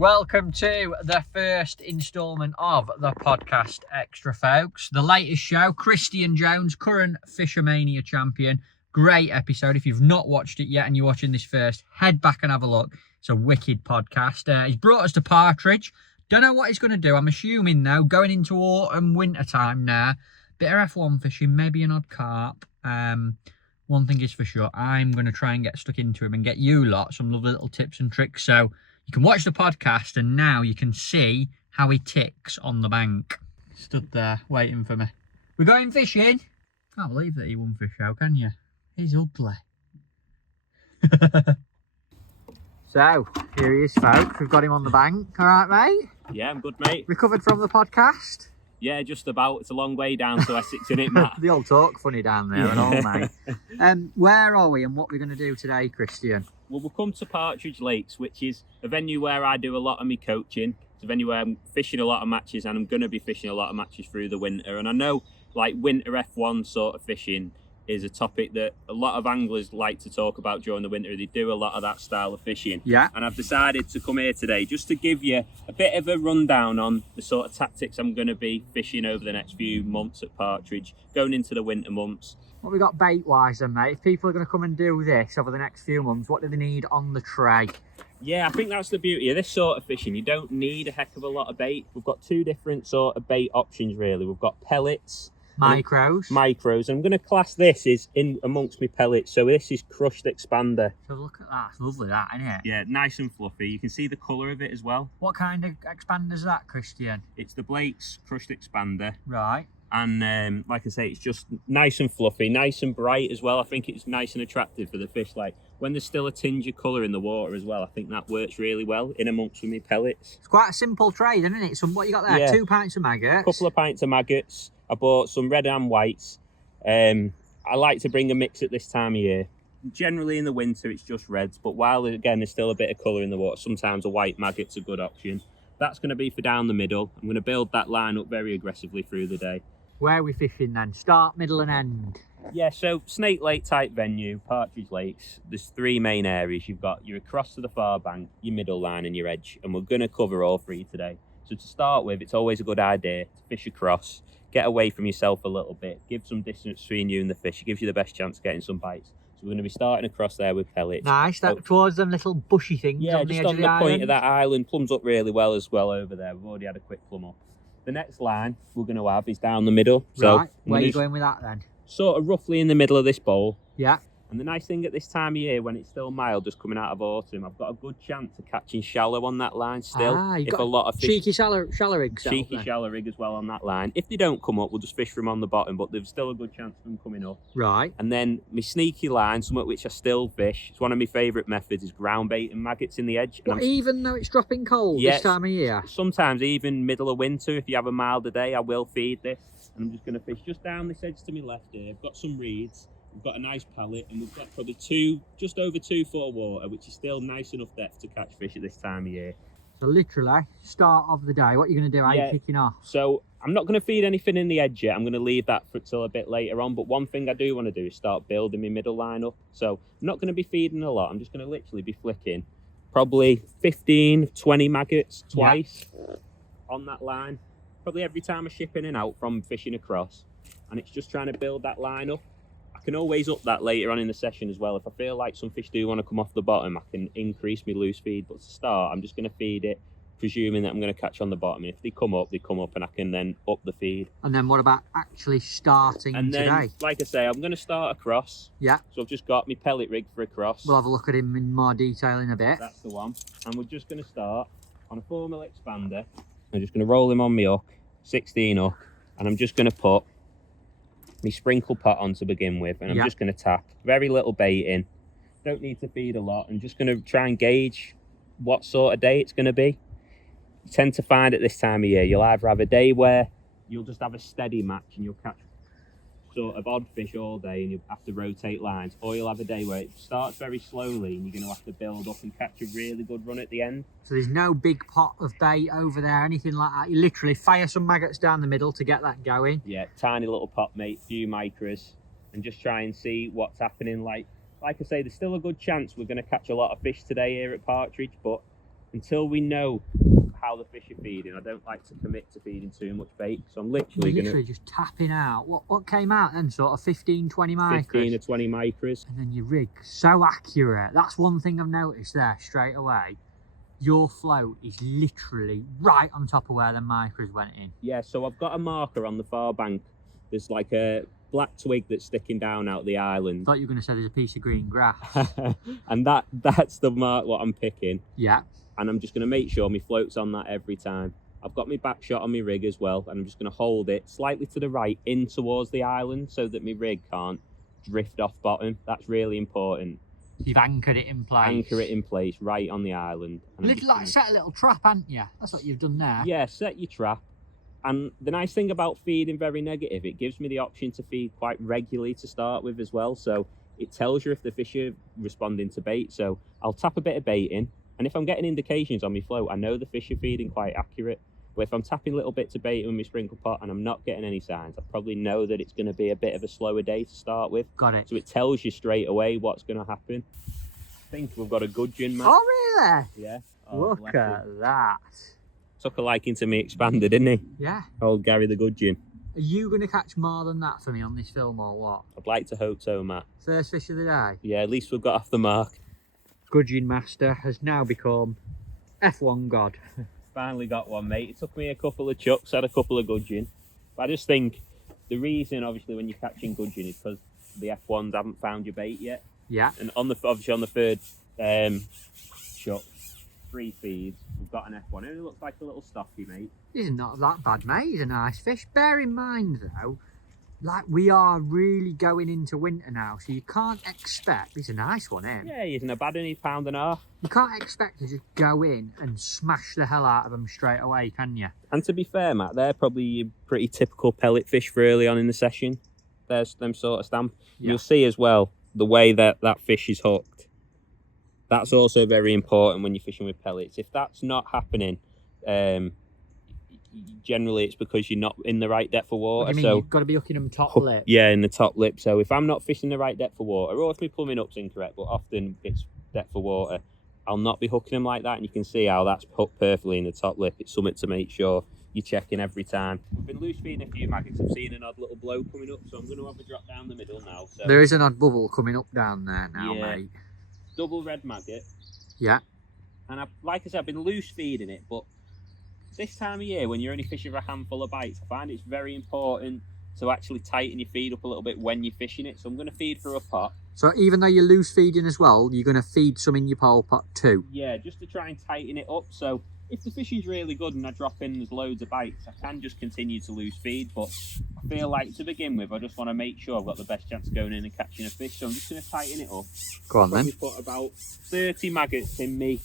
Welcome to the first instalment of the podcast extra, folks. The latest show, Kristian Jones, current Fishermania champion. Great episode. If you've not watched it yet and you're watching this first, head back and have a look. It's a wicked podcast. He's brought us to Partridge. Don't know what he's going to do. I'm assuming, though, going into autumn, winter time now, bit of F1 fishing, maybe an odd carp. One thing is for sure, I'm going to try and get stuck into him and get you lot some lovely little tips and tricks. So you can watch the podcast and now you can see how he ticks on the bank. Stood there waiting for me. We're going fishing. Can't believe that he won fish out, can you? He's ugly. So, here he is, folks. We've got him on the bank. All right, mate? Yeah, I'm good, mate. Recovered from the podcast? Yeah, just about. It's a long way down to Essex, isn't it, Matt? The old talk funny down there and all, mate. Where are we and what are we going to do today, Kristian? Well, we'll come to Partridge Lakes, which is a venue where I do a lot of my coaching. It's a venue where I'm fishing a lot of matches and I'm going to be fishing a lot of matches through the winter. And I know, like, winter F1 sort of fishing is a topic that a lot of anglers like to talk about during the winter. They do a lot of that style of fishing. Yeah. And I've decided to come here today just to give you a bit of a rundown on the sort of tactics I'm going to be fishing over the next few months at Partridge, going into the winter months. What we got bait-wise then, mate? If people are going to come and do this over the next few months, what do they need on the tray? Yeah, I think that's the beauty of this sort of fishing. You don't need a heck of a lot of bait. We've got two different sort of bait options, really. We've got pellets. Micros. I'm going to class this as in amongst my pellets. So this is crushed expander. So look at that. It's lovely, that, isn't it? Yeah, nice and fluffy. You can see the colour of it as well. What kind of expander is that, Kristian? It's the Blake's crushed expander. Right. And like I say, it's just nice and fluffy, nice and bright as well. I think it's nice and attractive for the fish. Like when there's still a tinge of colour in the water as well, I think that works really well in amongst with my pellets. It's quite a simple trade, isn't it? So what you got there? Yeah. 2 pints of maggots. A couple of pints of maggots. I bought some red and whites. I like to bring a mix at this time of year. Generally in the winter it's just reds, but while again there's still a bit of colour in the water, sometimes a white maggot's a good option. That's going to be for down the middle. I'm going to build that line up very aggressively through the day. Where are we fishing then? Start, middle and end? Yeah, so Snake Lake type venue, Partridge Lakes. There's 3 main areas. You've got your across to the far bank, your middle line and your edge, and we're going to cover all 3 today. So to start with, it's always a good idea to fish across, get away from yourself a little bit, give some distance between you and the fish. It gives you the best chance of getting some bites. So we're going to be starting across there with pellets. Nice, that towards them little bushy things. Yeah, on the just edge on of the point island. of that island. Plums up really well as well over there. We've already had a quick plumb up. The next line we're going to have is down the middle. So right, where are you going with that then? Sort of roughly in the middle of this bowl. Yeah. And the nice thing at this time of year, when it's still mild, just coming out of autumn, I've got a good chance of catching shallow on that line still. You've got a lot of fish, cheeky shallow rig. Cheeky shallow rig as well on that line. If they don't come up, we'll just fish from on the bottom, but there's still a good chance of them coming up. Right. And then my sneaky line, something which I still fish, it's one of my favourite methods, is ground bait and maggots in the edge. But even though it's dropping cold this time of year? Sometimes even middle of winter, if you have a milder day, I will feed this. And I'm just going to fish just down this edge to my left here. I've got some reeds. We've got a nice pallet and we've got probably just over 2 foot water, which is still nice enough depth to catch fish at this time of year. So literally, start of the day, what are you going to do? How are you kicking off? So I'm not going to feed anything in the edge yet. I'm going to leave that for till a bit later on. But one thing I do want to do is start building my middle line up. So I'm not going to be feeding a lot. I'm just going to literally be flicking probably 15, 20 maggots twice on that line. Probably every time I ship in and out from fishing across. And it's just trying to build that line up. I can always up that later on in the session as well. If I feel like some fish do want to come off the bottom, I can increase my loose feed. But to start, I'm just going to feed it, presuming that I'm going to catch on the bottom. And if they come up, and I can then up the feed. And then what about actually starting today? And then, like I say, I'm going to start across. Yeah. So I've just got my pellet rig for across. We'll have a look at him in more detail in a bit. That's the one. And we're just going to start on a 4mm expander. I'm just going to roll him on my hook, 16 hook, and I'm just going to put my sprinkle pot on to begin with, and I'm just going to tap very little bait in. Don't need to feed a lot. I'm just going to try and gauge what sort of day it's going to be. You tend to find at this time of year, you'll either have a day where you'll just have a steady match and you'll catch sort of odd fish all day and you have to rotate lines, or you'll have a day where it starts very slowly and you're going to have to build up and catch a really good run at the end. So there's no big pot of bait over there, anything like that. You literally fire some maggots down the middle to get that going. Yeah, tiny little pot, mate, few micros, and just try and see what's happening. Like I say, there's still a good chance we're going to catch a lot of fish today here at Partridge, but until we know how the fish are feeding, I don't like to commit to feeding too much bait. So I'm literally just tapping out. What came out then? Sort of 15, 20 micras? 15 or 20 micras. And then your rig, so accurate. That's one thing I've noticed there straight away. Your float is literally right on top of where the micras went in. Yeah, so I've got a marker on the far bank. There's like a black twig that's sticking down out the island. I thought you were going to say there's a piece of green grass. And that's the mark what I'm picking. Yeah. And I'm just going to make sure my float's on that every time. I've got my back shot on my rig as well, and I'm just going to hold it slightly to the right in towards the island so that my rig can't drift off bottom. That's really important. You've anchored it in place. Anchor it in place right on the island. And Set a little trap, haven't you? That's what you've done there. Yeah, set your trap. And the nice thing about feeding very negative, it gives me the option to feed quite regularly to start with as well. So it tells you if the fish are responding to bait. So I'll tap a bit of bait in. And if I'm getting indications on my float, I know the fish are feeding quite accurate. But if I'm tapping little bits of bait in my sprinkle pot and I'm not getting any signs, I probably know that it's going to be a bit of a slower day to start with. Got it. So it tells you straight away what's going to happen. I think we've got a gudgeon, man. Oh, really? Yeah. Look at that. Took a liking to me expander, didn't he? Yeah. Old Gary the gudgeon. Are you going to catch more than that for me on this film or what? I'd like to hope so, Matt. First fish of the day? Yeah, at least we've got off the mark. Gudgeon master has now become F1 god. Finally got one, mate. It took me a couple of chucks, had a couple of gudgeon. But I just think the reason, obviously, when you're catching gudgeon is because the F1s haven't found your bait yet. Yeah. And obviously on the third chuck, 3 feeds, we've got an F1. It only looks like a little stocky, mate. He's not that bad, mate. He's a nice fish. Bear in mind, though, like we are really going into winter now, so you can't expect. He's a nice one, eh? Yeah, he isn't a bad one. He's £1.50. You can't expect to just go in and smash the hell out of them straight away, can you? And to be fair, Matt, they're probably your pretty typical pellet fish for early on in the session. There's them sort of stamp. Yeah. You'll see as well the way that fish is hooked. That's also very important when you're fishing with pellets. If that's not happening, generally it's because you're not in the right depth of water. What do you mean? You've got to be hooking them top lip. Yeah, in the top lip. So if I'm not fishing the right depth of water, or if my plumbing up's incorrect, but often it's depth of water, I'll not be hooking them like that. And you can see how that's hooked perfectly in the top lip. It's something to make sure you're checking every time. We've been loose feeding a few maggots. I've seen an odd little blow coming up, so I'm going to have a drop down the middle now. So there is an odd bubble coming up down there now, yeah, mate. Double red maggot. Yeah. And like I said, I've been loose feeding it, but this time of year when you're only fishing for a handful of bites, I find it's very important to actually tighten your feed up a little bit when you're fishing it. So I'm going to feed through a pot. So even though you're loose feeding as well, you're going to feed some in your pole pot too? Yeah, just to try and tighten it up. So if the fishing's really good and I drop in there's loads of bites, I can just continue to loose feed. But I feel like to begin with, I just want to make sure I've got the best chance of going in and catching a fish. So I'm just going to tighten it up. Go on then. Put about 30 maggots in me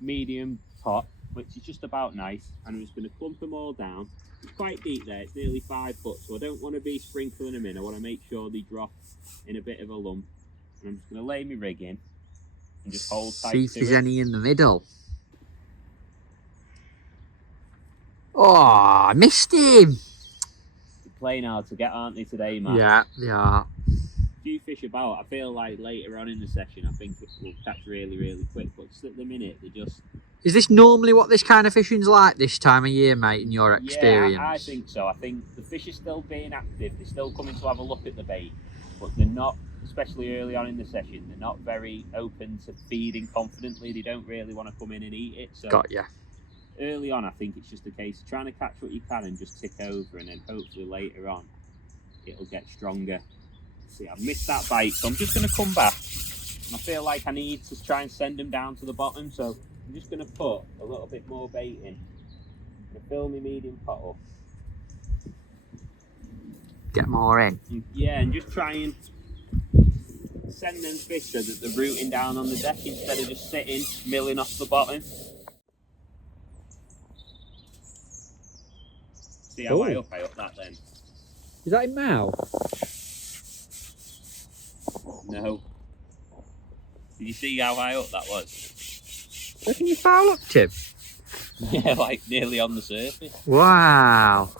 medium pot, which is just about nice. And I'm just going to clump them all down. It's quite deep there, it's nearly 5 foot, so I don't want to be sprinkling them in. I want to make sure they drop in a bit of a lump. And I'm just going to lay my rig in and just hold tight. See if there's any in the middle. Oh, I missed him. They're playing hard to get, aren't they, today, Matt? Yeah, they are. A few fish about. I feel like later on in the session, I think it will catch really, really quick. But just at the minute, they just... Is this normally what this kind of fishing's like this time of year, mate, in your experience? Yeah, I think so. I think the fish are still being active. They're still coming to have a look at the bait. But they're not, especially early on in the session, they're not very open to feeding confidently. They don't really want to come in and eat it. So got ya. Early on, I think it's just a case of trying to catch what you can and just tick over. And then hopefully later on, it'll get stronger. See, I've missed that bite. So I'm just going to come back. And I feel like I need to try and send them down to the bottom. So I'm just going to put a little bit more bait in. I'm going to fill my medium pot up. Get more in. Yeah, and just try and send them fish so that they're rooting down on the deck instead of just sitting, milling off the bottom. See how high up I up that then? Is that in mouth? No. Did you see how high up that was? Reckon you foul up, Tim? Yeah, like nearly on the surface. Wow.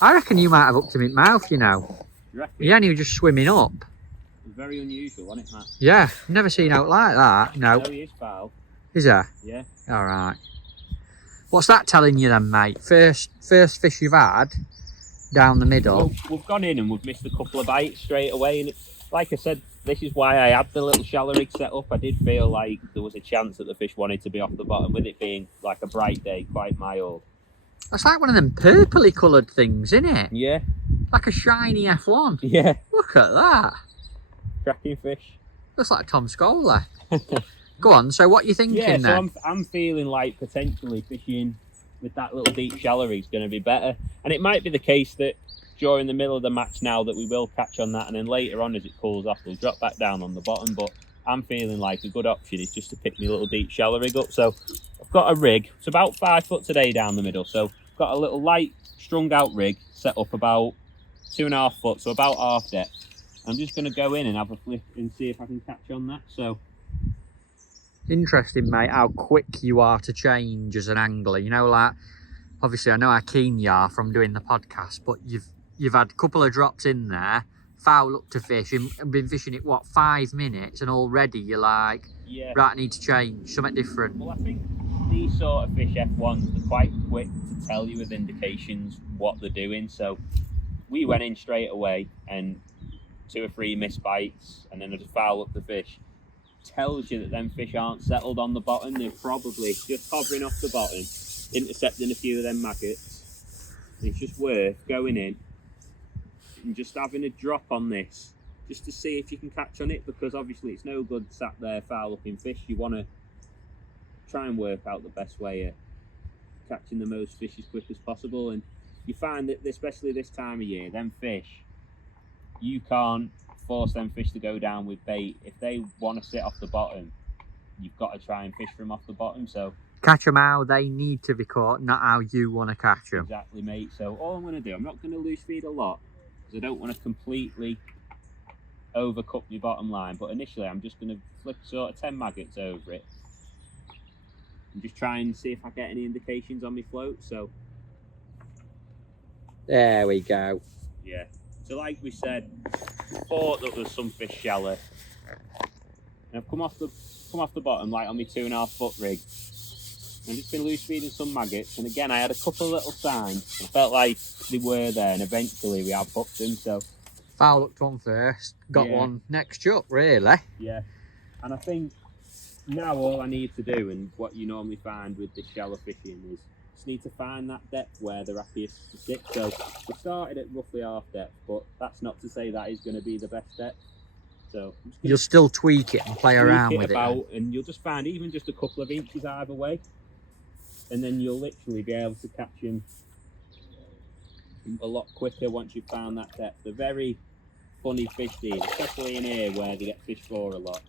I reckon you might have hooked him in mouth, you know. You reckon? Yeah, and he was just swimming up. It was very unusual, wasn't it, Matt? Yeah, never seen out like that. No. No, he is foul. Is there? Yeah. All right. What's that telling you then, mate? First fish you've had down the middle. Well, we've gone in and we've missed a couple of bites straight away, and like I said, this is why I had the little shallow rig set up. I did feel like there was a chance that the fish wanted to be off the bottom, with it being like a bright day, quite mild. That's like one of them purpley coloured things, isn't it? Yeah. Like a shiny F1. Yeah. Look at that. Cracking fish. Looks like Tom Scola. Go on, so what are you thinking yeah, then? so I'm feeling like potentially fishing with that little deep shallow rig is going to be better. And it might be the case that during the middle of the match now that we will catch on that, and then later on as it cools off we'll drop back down on the bottom. But I'm feeling like a good option is just to pick my little deep shallow rig up. So I've got a rig, it's about 5 foot today down the middle. So I've got a little light strung out rig set up about 2.5 foot, so about half depth. I'm just going to go in and have a flip and see if I can catch on that. So interesting, mate, how quick you are to change as an angler. You know, like, obviously I know how keen you are from doing the podcast, but you've had a couple of drops in there, foul up to fish, and been fishing it, what, 5 minutes, and already you're like, yeah, right, I need to change, something different. Well, I think these sort of fish F1s, they're quite quick to tell you with indications what they're doing. So we went in straight away and 2 or 3 missed bites, and then I just foul up the fish. Tells you that them fish aren't settled on the bottom. They're probably just hovering off the bottom, intercepting a few of them maggots. And it's just worth going in and just having a drop on this, just to see if you can catch on it, because obviously it's no good sat there foul upping fish. You want to try and work out the best way of catching the most fish as quick as possible. And you find that, especially this time of year, them fish, you can't force them fish to go down with bait. If they want to sit off the bottom, you've got to try and fish from off the bottom. So catch them how they need to be caught, not how you want to catch them. Exactly, mate. So all I'm going to do, I'm not going to loose feed a lot, because I don't want to completely overcook my bottom line. But initially I'm just going to flick sort of 10 maggots over it and just try and see if I get any indications on my float. So there we go. Yeah. So like we said, thought that there was some fish shallow, and I've come off the bottom like on my 2.5 foot rig. I've just been loose feeding some maggots, and again I had a couple of little signs. I felt like they were there, and eventually we have hooked them. So foul looked one first, got one next up, really. Yeah, and I think now all I need to do, and what you normally find with this shallow fishing, is just need to find that depth where they're happiest to sit. So we started at roughly half depth, but that's not to say that is going to be the best depth. So you'll still tweak it and play around with it, and you'll just find even just a couple of inches either way, and then you'll literally be able to catch them a lot quicker once you've found that depth. They're very funny fish, these, especially in here where they get fished for a lot.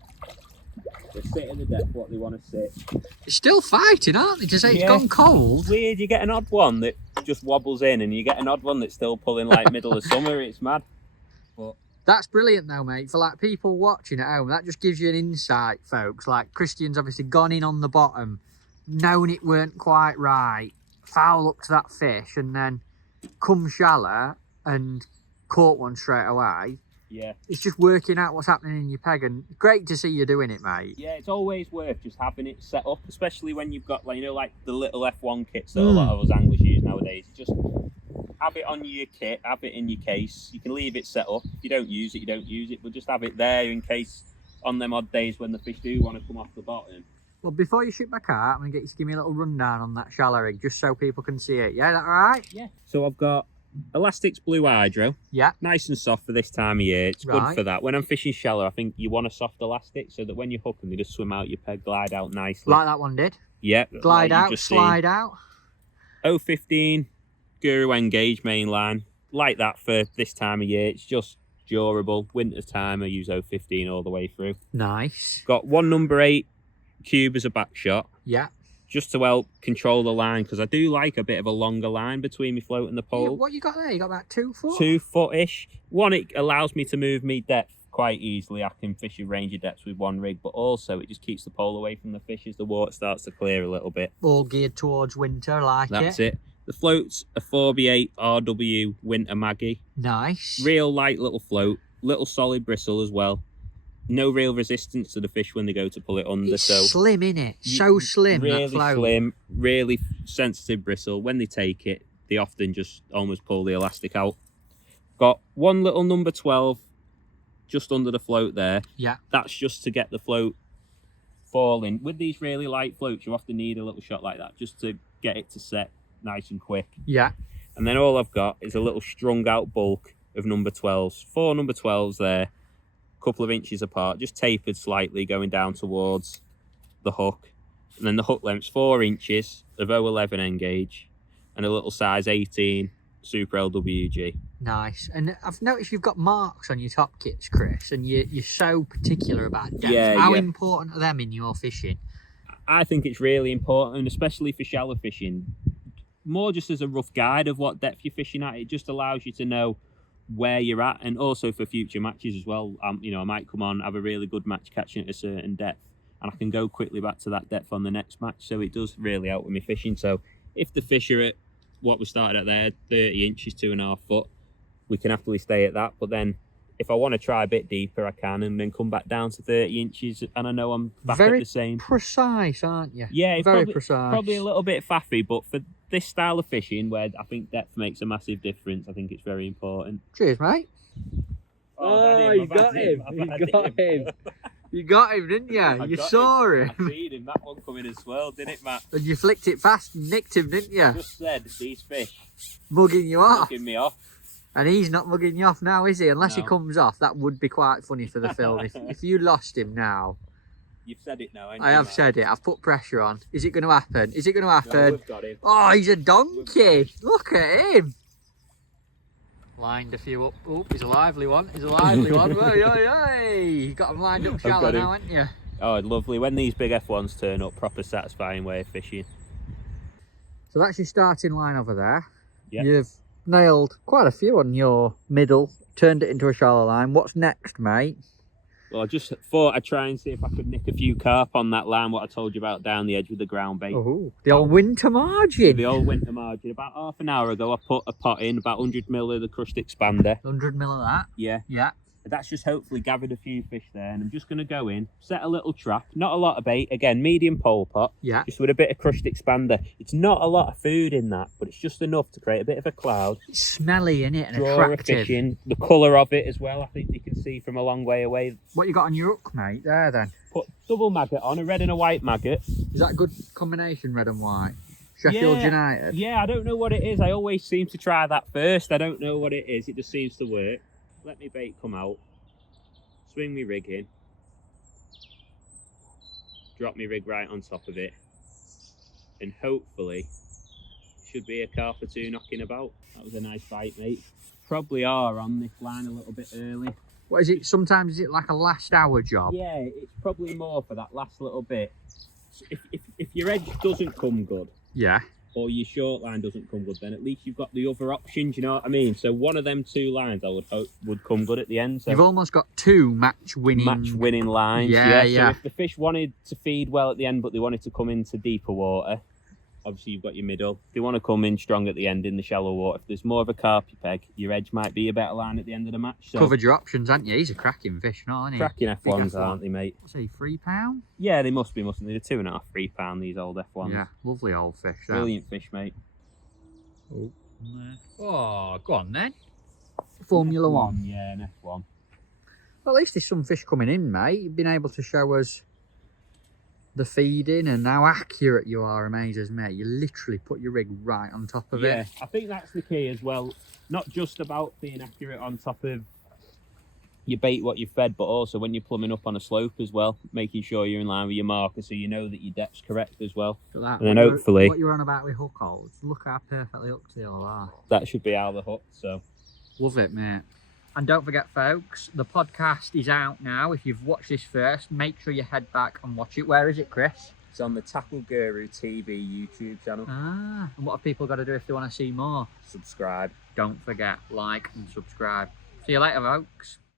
They sit in the depth what they want to sit. They're still fighting, aren't they? To say it's gone cold. It's weird, you get an odd one that just wobbles in, and you get an odd one that's still pulling like middle of summer. It's mad. But that's brilliant though, mate, for like people watching at home. That just gives you an insight, folks. Like, Kristian's obviously gone in on the bottom, known it weren't quite right, foul up to that fish, and then come shallow and caught one straight away. Yeah, it's just working out what's happening in your peg, and great to see you doing it, mate. Yeah, it's always worth just having it set up, especially when you've got, like, you know, like the little F1 kits that a lot of us anglers use nowadays. Just have it on your kit, have it in your case. You can leave it set up. If you don't use it, you don't use it, but just have it there in case on them odd days when the fish do want to come off the bottom. Well, before you ship back out, I'm going to get you to give me a little rundown on that shallow rig, just so people can see it. Yeah, is that all right? Yeah. So I've got Elastic's Blue Hydro. Yeah. Nice and soft for this time of year. It's good for that. When I'm fishing shallow, I think you want a soft elastic so that when you hook them, they just swim out your peg, glide out nicely. Like that one did. Yeah. Glide out, slide out. 015 Guru Engage mainline. Like that for this time of year. It's just durable. Winter time, I use 015 all the way through. Nice. Got one number 8 cube as a back shot. Yeah. Just to help control the line, because I do like a bit of a longer line between my float and the pole. Yeah, what you got there? You got about 2 foot? 2 foot-ish. One, it allows me to move me depth quite easily. I can fish a range of depths with one rig, but also it just keeps the pole away from the fish as the water starts to clear a little bit. All geared towards winter, like That's it. The float's a 4B8 RW Winter Maggie. Nice. Real light little float, little solid bristle as well. no real resistance to the fish when they go to pull it under. It's so slim, innit? So slim, really that float. slim, really sensitive bristle. When they take it, they often just almost pull the elastic out. Got one little number 12 just under the float there. Yeah. That's just to get the float falling. With these really light floats, you often need a little shot like that just to get it to set nice and quick. Yeah. And then all I've got is a little strung out bulk of number 12s. 4 number 12s there, a couple of inches apart, just tapered slightly going down towards the hook. And then the hook length's 4 inches of 011 N gauge and a little size 18 Super LWG. Nice. And I've noticed you've got marks on your top kits, Kris, and you're so particular about depth. Yeah, How yeah. important are them in your fishing? I think it's really important, especially for shallow fishing. More just as a rough guide of what depth you're fishing at. It just allows you to know where you're at, and also for future matches as well. You know, I might come on, have a really good match catching at a certain depth, and I can go quickly back to that depth on the next match. So it does really help with me fishing. So if the fish are at what we started at there, 30 inches, 2.5 foot, we can happily stay at that. But then if I want to try a bit deeper, I can, and then come back down to 30 inches, and I know I'm back at the same. Precise, aren't you? Yeah, very precise. Probably a little bit faffy, but for this style of fishing, where I think depth makes a massive difference, I think it's very important. Cheers, mate. You got him. You got him, didn't you? You saw him. I seen him. That one coming as well, didn't it, Matt? And you flicked it fast and nicked him, didn't you? Just said these fish mugging you off. mugging me off. And he's not mugging you off now, is he? Unless he No. comes off, that would be quite funny for the film. If you lost him now. You've said it now, I have said it. I've put pressure on. Is it going to happen? Is it going to happen? No, we've got him. Oh, he's a donkey. Look at him. Lined a few up. Oh, he's a lively one. He's a lively one. Oi, oi, oi. You got him lined up shallow now, haven't you? Oh, lovely. When these big F1s turn up, proper satisfying way of fishing. So that's your starting line over there. Yep. You've nailed quite a few on your middle, turned it into a shallow line. What's next, mate? Well, I just thought I'd try and see if I could nick a few carp on that line, what I told you about down the edge with the ground bait. Oh, the old winter margin. The old winter margin. About half an hour ago, I put a pot in, about 100 ml of the crust expander. 100 mil of that. Yeah. Yeah. That's just hopefully gathered a few fish there, and I'm just going to go in, set a little trap, not a lot of bait, again, medium pole pot, Yeah. just with a bit of crushed expander. It's not a lot of food in that, but it's just enough to create a bit of a cloud. It's smelly, innit? And Draw attractive. a fish in, the colour of it as well, I think you can see from a long way away. What you got on your hook, mate, there then? Put double maggot on, a red and a white maggot. Is that a good combination, red and white? Sheffield United? Yeah, I don't know what it is. I always seem to try that first. I don't know what it is. It just seems to work. Let me bait come out. Swing me rig in, drop me rig right on top of it, and hopefully should be a carp or two knocking about. That was a nice bite, mate. Probably are on this line a little bit early. What is it? Sometimes is it like a last hour job? Yeah, it's probably more for that last little bit. If your edge doesn't come good, Yeah. or your short line doesn't come good, then at least you've got the other options, you know what I mean? So one of them two lines I would hope would come good at the end. So You've almost got two match winning lines. Yeah. So if the fish wanted to feed well at the end, but they wanted to come into deeper water, obviously you've got your middle. If they want to come in strong at the end in the shallow water, if there's more of a carpy peg, your edge might be a better line at the end of the match. So Covered your options, haven't you? He's a cracking fish, no, isn't he? cracking F1s, F1. aren't they, mate? What's he, £3? Yeah, they must be, mustn't they? They're 2.5, £3, these old F1s. Yeah, lovely old fish. That. Brilliant fish, mate. Oh, go on then. Formula One. Yeah, an F1. Well, at least there's some fish coming in, mate. You've been able to show us the feeding and how accurate you are amazes me. You literally put your rig right on top of Yeah, it. I think that's the key as well. Not just about being accurate on top of your bait, what you've fed, but also when you're plumbing up on a slope as well, making sure you're in line with your marker so you know that your depth's correct as well. That, And then hopefully what you're on about with hook holes, look how perfectly hooked they all are. that should be out of the hook. So Love it, mate. And don't forget, folks, the podcast is out now. If you've watched this first, make sure you head back and watch it. Where is it, Kris? it's on the Tackle Guru TV YouTube channel. Ah, and what have people got to do if they want to see more? Subscribe. Don't forget, like and subscribe. See you later, folks.